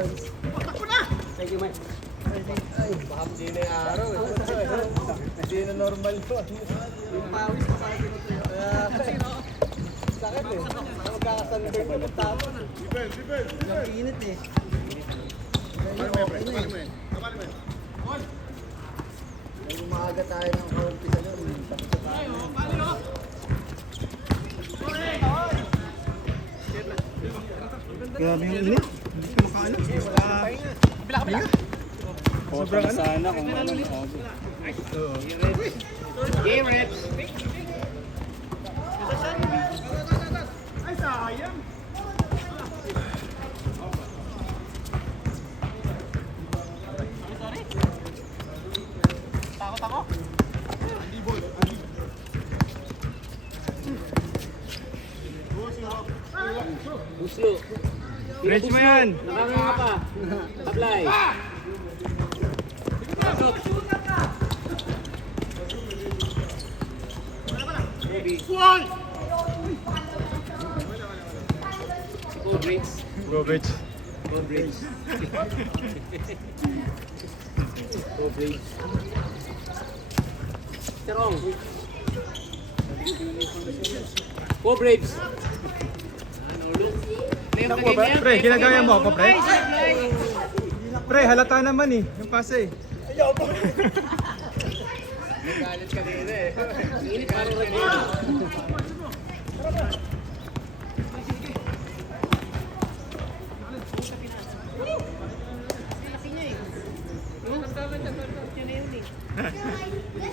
Thank you, Mike. Ay, baka hindi na yung araw eh. Hindi na normal yun. Yung pawis ko para pinutyo. Sakit eh. Magkakasunburn ko ng tao. Ang init eh. May umaga tayo ng kaumpisa nun. Sakit sa tayo. Grabe yung init. Hindi ko makaano. Bila. Sobrang ano? Sana kung ano. Oo. Game reps. Takot ako. Buslo. French mo yan. Nakanganga pa. Apply. Go Brits. Go, bitch. Go Brits. Go Brits. Terong. Go Braves. Pre, ginagaya mo ako, pre. Pre, halata naman eh. Yung pasa eh. Galit kanina eh. Init parang regular.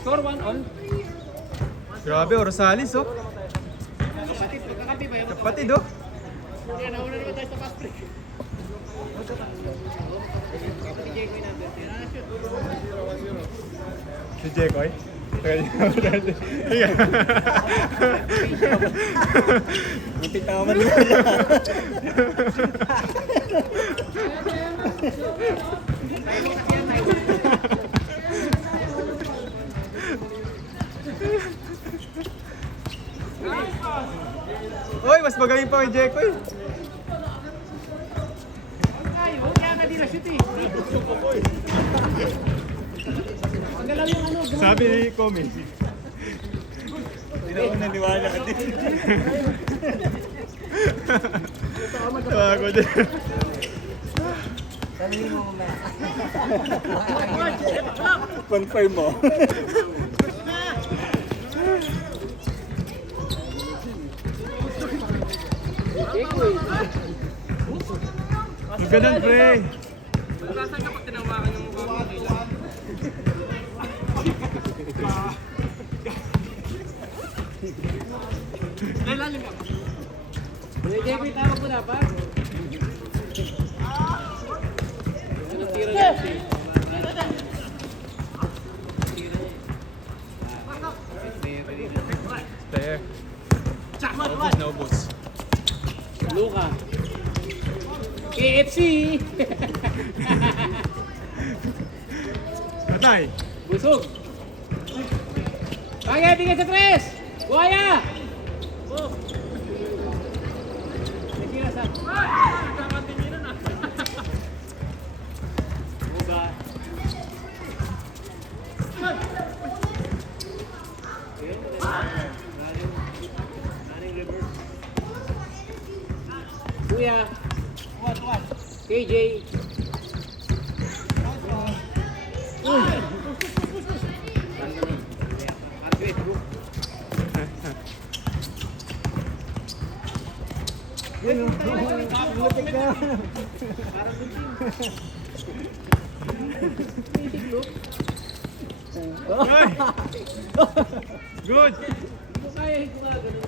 Score 1-1. Grabe, Rosales oh. Kapatid ba yun? Kapatid oh. Kaya nauna naman tayo sa fast break. Si Jekoy. Napitaman mo Uy, mas magaling pa kay Jekoy. Sabi ni Komi. Hindi na ako naniwala ka din. Tawa ko din. Sabihin mo mamaya. Confirm mo. Ang ganun, pre. Saan ka pag tinawakan yung mukha mo? Lalim ka. Jeffrey, tawag mo dapat. Anong tira niya? There. Naubos, naubos. Luka. KFC! Patay. Busog! Bagay, bigay sa tres! Buhaya! Oh! Tira sa... Nakakantinginan ah! Buga! Running reverse. Kuya! KJ! Buti ka. Ay! Good! Kaya ko nga ganun.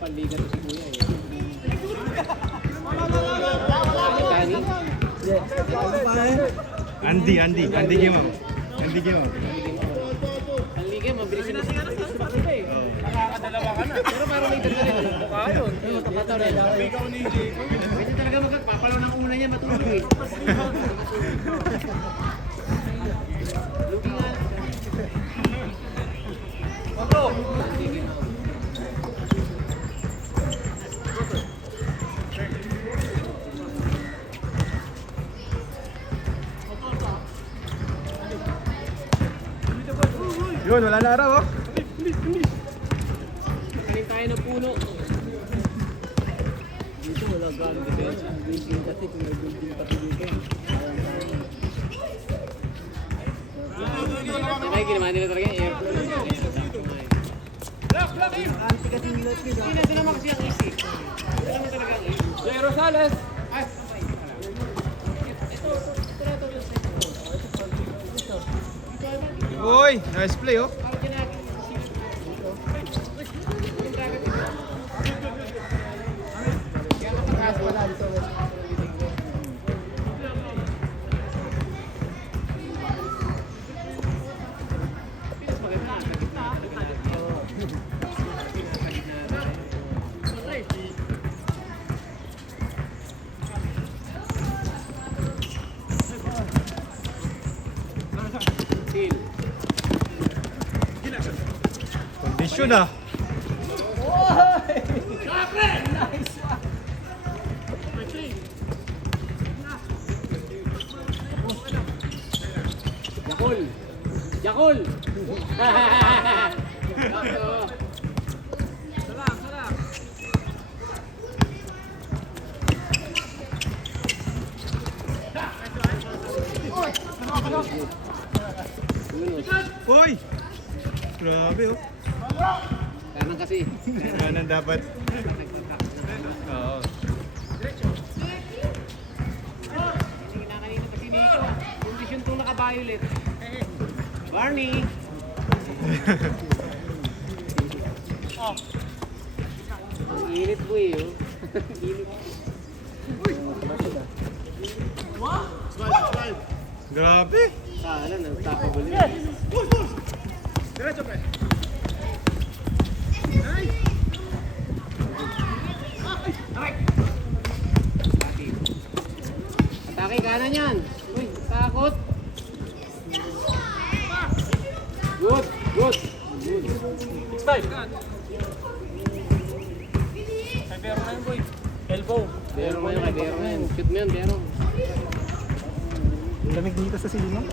Panligan to si Kuya eh. Andy game mo. Andy game mo. Panligan, mabilis na siya. Nakakadalawa ka na. Pero parang may dalawa rin. Mukha yun. Matataw rin. Kasi talaga magpapalaw ng una niya matulog eh. Lugi nga. Yun, wala na araw oh. Kaling tayo ng puno. Dito wala gano'ng depensa. Building kasi kung may building pati dito. Ay, ginawa nila talaga yung aircon. Anti kasi nilot nila. Hindi na sila makasi ang easy. Ito naman talaga ang easy. Jay Rosales! Ay! Uy, nice play oh. Wala dito. Kondisyon ah. Yakul! Yakul! Uy! Grabe oh. Kanan kasi. Ganun dapat. Oo. Kinakanina kasi Nico. Yung vision 2 naka-violet. Barney! Ang init po eh. Oh. Init. Grabe. Kala, nagtapable yun. Atake kanan yan. Uy, takot. Good, good. It's time. Kay Bero na yun, boy. Elbow. Bero na yun, kay Bero na yun. Shoot mo yun, Bero. Lamig dito sa silong.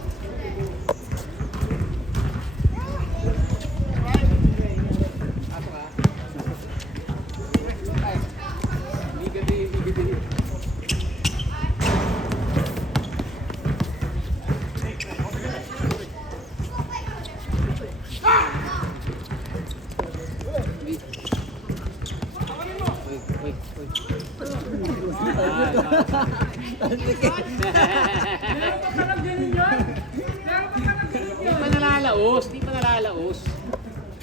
Ato ka. Liga din, liga din. Di pa nalalaos, di pa nalalaos.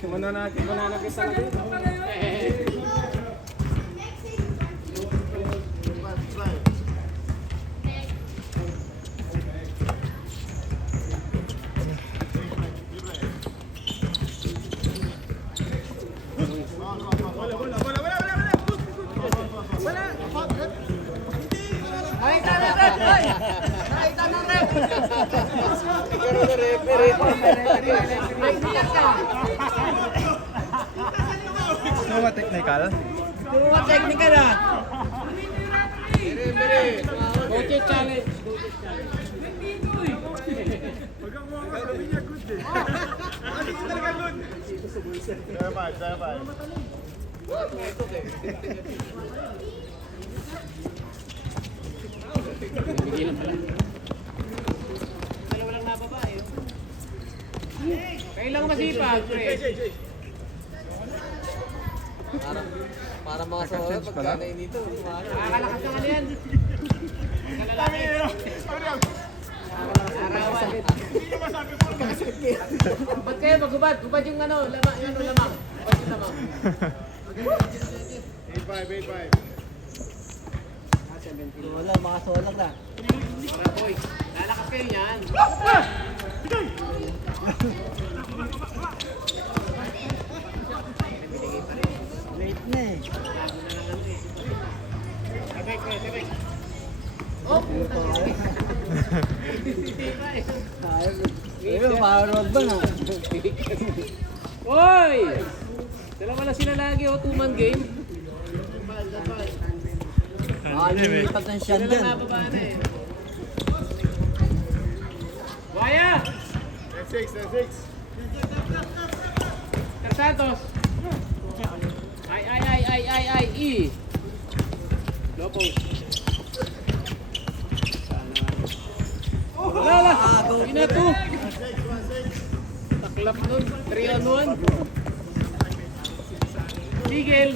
Mananakit talaga. Nakita na rep, boy! Nakita na rep! Pero na referee. Nakita ka! Mga technical. Tuwa technical na! Coaches challenge. Bigilan pala. Dalawa lang nababa eh. Kailangan masipag, pre. Para mga sawa, pagka nainito. Nakakalakas ng ano yan. Kalalaki. Arawan. Ba't kayo magubad? Gubad yung ano, lamang. Yung ano, lamang. Gubad yung lamang. 8-5. Wala, mga solang na. Para boy, lalakas kayo niyan. Late na eh. Oh! Ayun, parang ba na? Hoy! Dalawa na sila lagi oh, 2-man game. Makalimutan ng siyan Sila dyan. lang nababa na eh. Waya! Santos. Ay, E. Low post. Wala. Ina to. Taklap nun. 3-on-1. Tigil.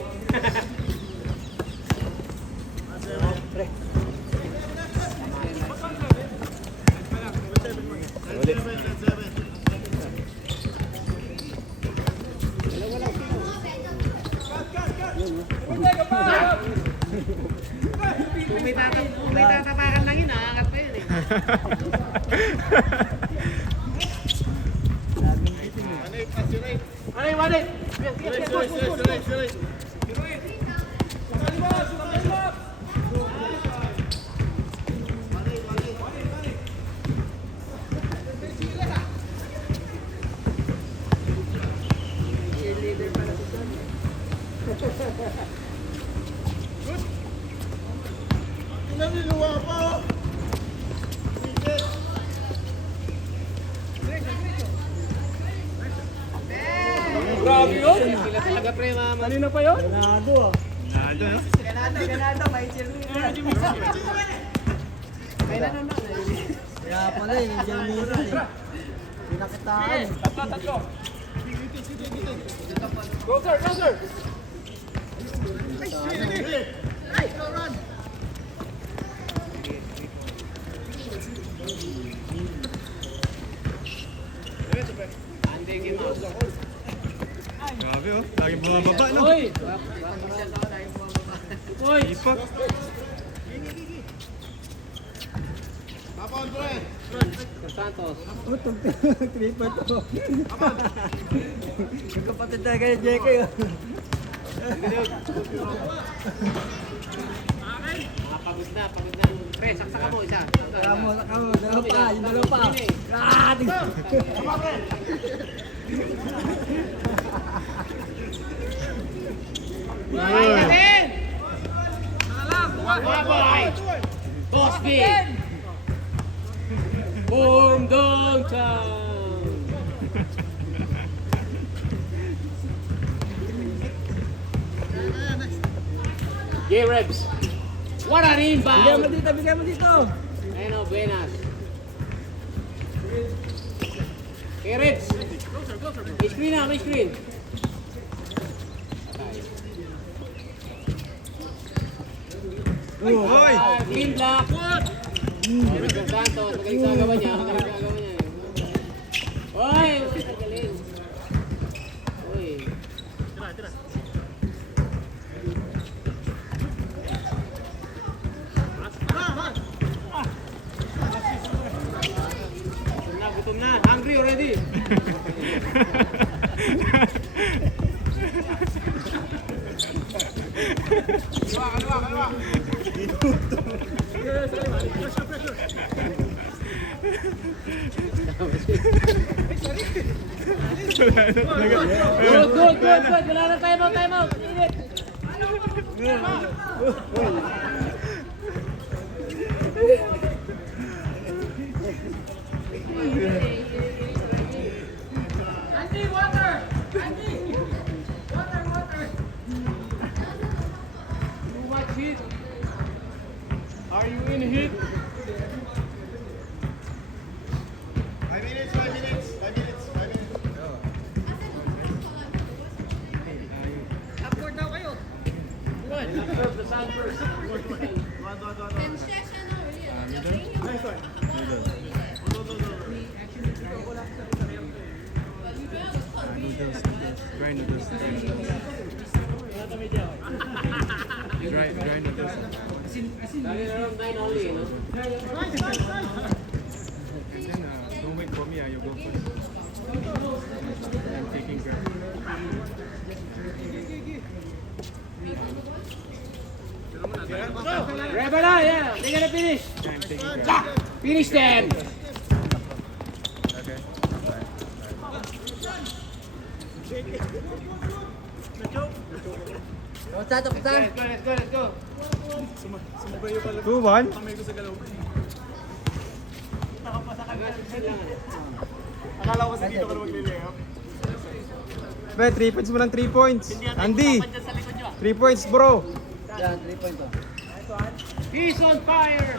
Kung may tatapakan lang yun, nakakat pa yun eh. Manay! Grabe yun! Sila talaga pre, mama. Kanina pa yun? Nado, no? Ganado, may cheerleader. May naman. Kaya pala eh, yung cheerleader eh. Pinakitaan. Tatlo. Go sir! Grabe, oh. Laging bumababa, no? Uy! Uy! Ipak. Santos. Triple to. Magkapatid talaga yung Jeko yun. Pagod na. Pre, saksa ka mo isa. Kamo, dalawa pa, yung dalawa pa. Lahat! Ay, Kevin! Boy! Boss big! Boom downtown! Gay Rebs! What an inbound! Bigyan mo dito. Ayun o, buenas. Gay Rebs! May screen na, may screen. Hoy! Clean block. Magaling Santos, magaling sa agawan niya. Uy! Magaling. Uy. Gutom na. Hungry already. Kaliwa. Good. Wala na time out. Init. Andy, water. Too much heat. Are you in heat? 5 minutes. Upward daw kayo. Good. Serve the sand first. Grind noodles. Grind noodles. Dali na lang 9 only, no? And then, don't wait for me, you go first. I'm taking grab. Rebel na, yeah. They're gonna finish. I'm taking grab. Finish them. Okay. Tapos Let's go. 2-1? Akala ko kasi dito ka na maglilihap. Pre, 3 points mo lang 3 points. Andy, 3 points bro. Yan, 3 point to. He's on fire!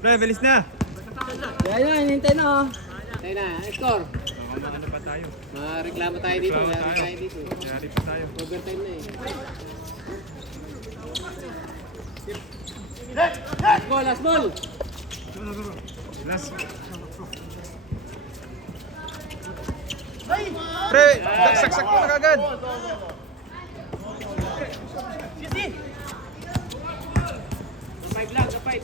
Pre, bilis na. Yan, hinintay na. Tayo na, score. Ano pa tayo? Mareklamo tayo dito. Reklamo Mareklamo tayo. tayo dito. Yari pa tayo. Overtime na eh. Last ball! Last. Pre, saksak mo na kagad. Five lang, five.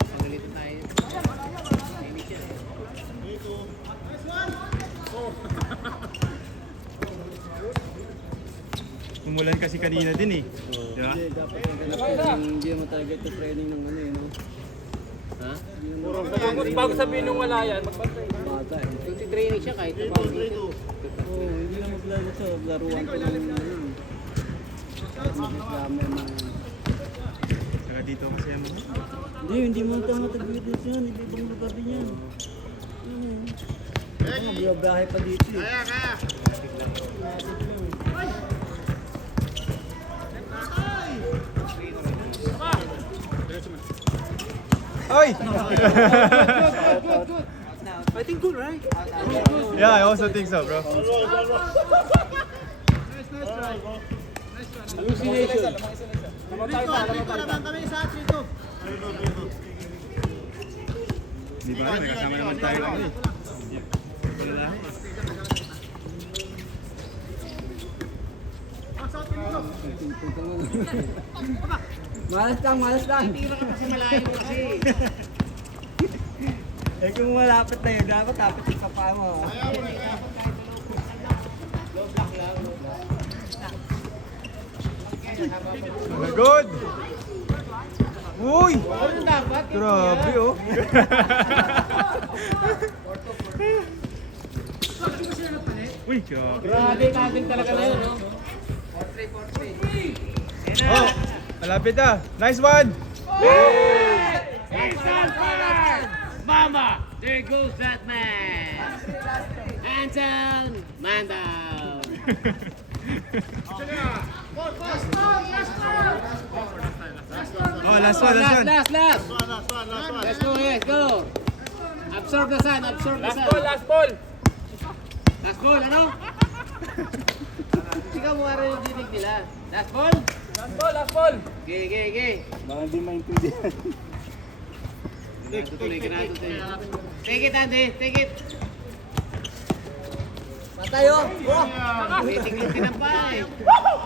Pagalitan tayo. Mainit yan eh. Umulan kasi kanina din eh. Di ba? Hindi mo talaga ito training ng ano eh, no? Ha? Bago sabihin nung wala yan, magbantay. Bata eh. Yung training siya kahit na bago dito. Oo, hindi na maglaro ito. Laruan ko lang yung ano. Reklamo ng... Saka dito kasi ano. Hindi mo ito matag-witness yan. Ibang lugar din yan. Biyahe pa dito eh. Kaya, kaya. Oy! I think good, right? Yeah, I also think so, bro. Hallucination. Di ba? May kasama naman tayo ano eh. Wala lang. Malas lang. Tira ka kasi malayo kasi. Eh kung malapit na yun, dapat tapit sa paa mo. Good! Uy! Ano dapat? Grabe oh. Uy, grabe. Grabe, kagin talaga na yun, no? Oh, malapit na. Nice one! He's on fire! Mama! There goes that man! Hands down! Man down! Oh, last one, last one. Last! Last one. Let's go, let's go! Absorb the sun, absorb the sun! Last ball! Last ball, ano? Sigaw mo nga rin yung dinig nila. Last ball? Last ball! Okay. Baka hindi maintindihan. Tutuloy ka na ito. Take it, Andy. Take it. Patayo! Waiting lang tinampa eh.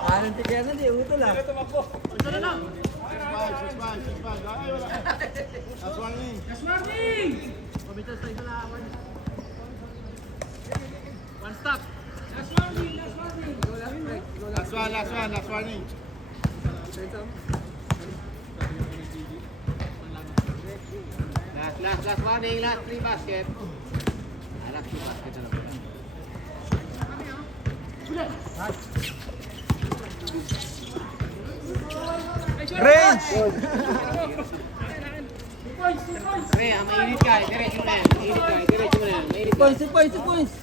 Anong tigyan na di, uto lang. Ay, wala. Last warning. Last warning. Last warning, last 3 basket. Last 2 basket na lang. Range! Pre, mainit ka. Diretso mo na yan. Diretso mo na yan. Mainit ka. Points!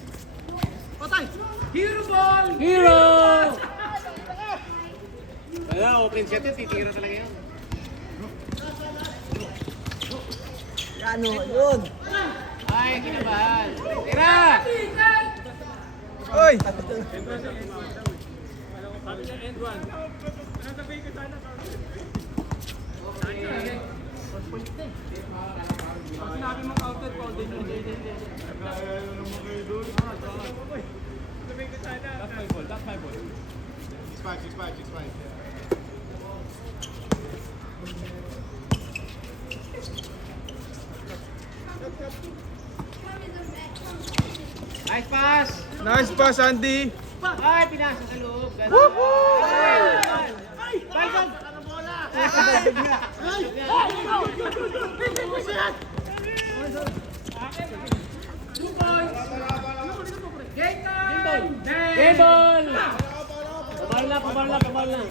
Hero! Wala, open shot yun. Titira talaga yun. Ano, yun! Ay, kinabahan. Tira! Oy! Six five. Nice pass! Nice pass, Andy! Ay, pinasa sa loob. Woohoo! Ay! Balgog! Pumaul na.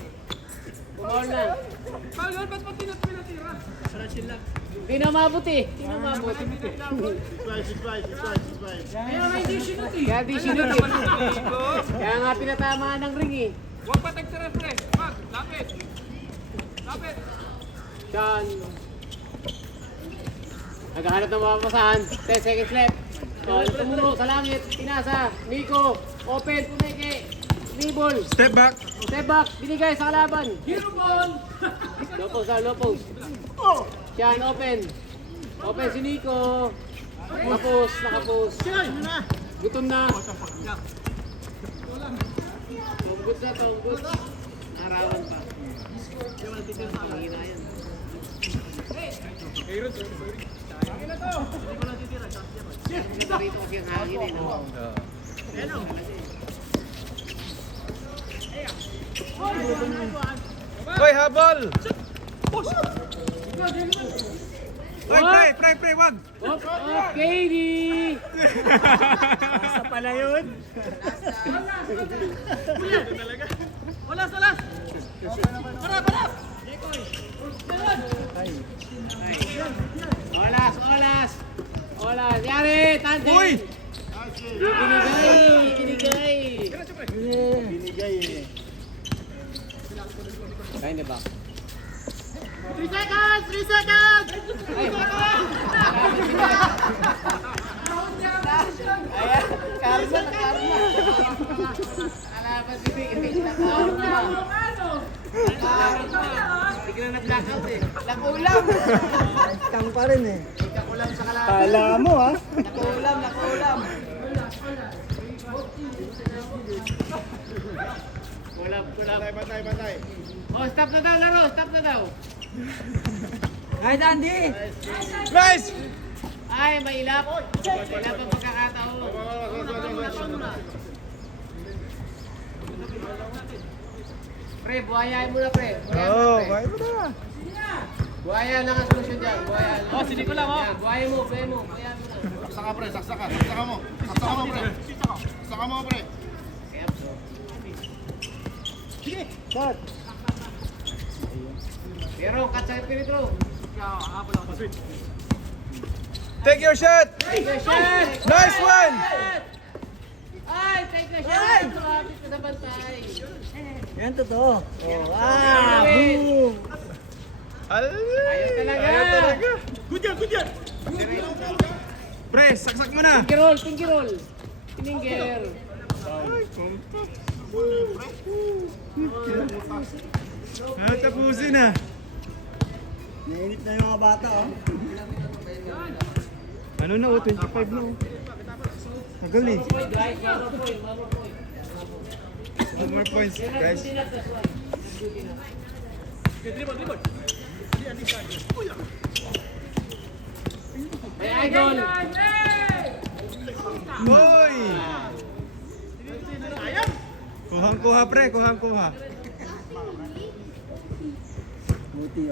Pumaul na. Paul, ba't pa pinatira? Hindi na mabot eh. Hindi na mabot. 6-5. Kaya nga hindi sinut eh. Kaya di sinut eh. Kaya nga pinatamaan ng ring eh. Huwag pa tag-refresh. Wag, lapit. Lapit. Sean. Naghahanap ng mapapasahan. 10 seconds left. So, tumuro sa langit. Pinasa. Nico. Open. Pumeke. Dribble. Step back. Step back. Binigay sa kalaban. Hero ball. Low post na, low post. Sean, open. Open si Nico. Nakapost, nakapost. Gutom na. Tunggut na, tunggut. Narawan pa. Mahina yan. Rito kasi ang hangin eh, no? Hoy, habol! Hoy, pre, wag! Op, Katie! Sa pala yun. Walas, walas. Olas, olas! Olas! Yari! Tandem! Uy! Binigay! Binigay eh. Kaya na ba? 3 seconds! 3 seconds! Ay! Ayan! Karma na karma! Alaban si Big! Karma! Bigla na blackout eh! Nakulam! Tang pa rin eh. Nakulam sa kalaban! Kala mo ha? Nakulam! Nakulam! Kulam! Kulam! Bantay. Oh, stop na daw laro! Stop na daw! Ay, Dandy! Nice! Ay, may ilap! Ilap ang pagkakataon! Pre, buhayain mo na pre! Buhayain mo Oo, na, pre. kaya mo na. Buhaya lang ang solusyon dyan! Buhaya lang! Oh, sindi ko lang, oh. Yan, buhayin mo! Buhayin mo! Buhayin mo na! Saksa ka pre, saksa mo. Saksa mo pre. Kaya po! Shot! Pero, cut sa Piritro! Take your shot! Take the shot! Nice one! Ay! Take the shot! Malapit ka sa bantay! Yan totoo. Oh, Boom! Ayos talaga. Good yan! Pre, saksak mo na! Pinky roll! Pinky roll! Pininger! Tapusin na. Nainit na yung mga bata oh. Ano na, 25 na. Tagal eh. Point guys! One more point! One more point! 1 more points, guys. Good enough, that's one. Good enough. May idol! Hoy! Kuhang-kuha pre, kuhang-kuha. Oti.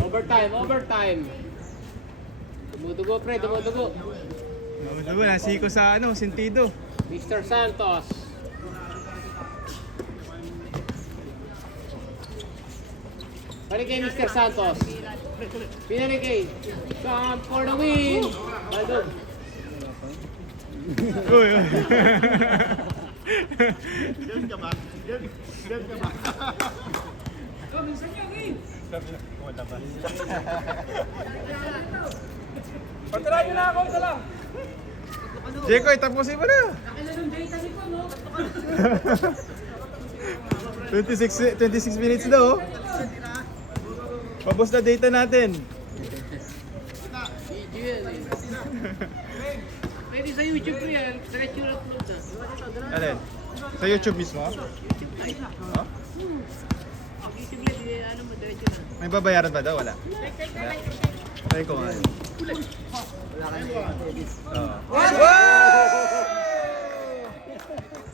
Overtime, overtime. Dumudugo pre, dumudugo. Diba, nasiko sa ano, sentido. Mr. Santos. Balik kay Mr. Santos. Pinalik kay Come for the win. Baldog. Uy, uy. Diyan ka ba? Diyan ka ba? Patirahan nyo na ako, isa lang. Jekoy, tapusin mo na. 26 minutes daw. Pabos na data natin. Video yan eh. Pwede sa YouTube ko yan. Diretso na upload na. Alin? Sa YouTube mismo? YouTube yan. Ano mo, diretso na. May babayaran ba daw? Wala. Try ko nga. Oo.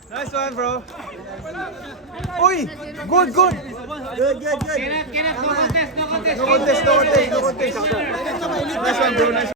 Nice one, bro. Uy! Good! Good. Cannot, no contest, no contest. No contest. Nice one, bro. Nice one.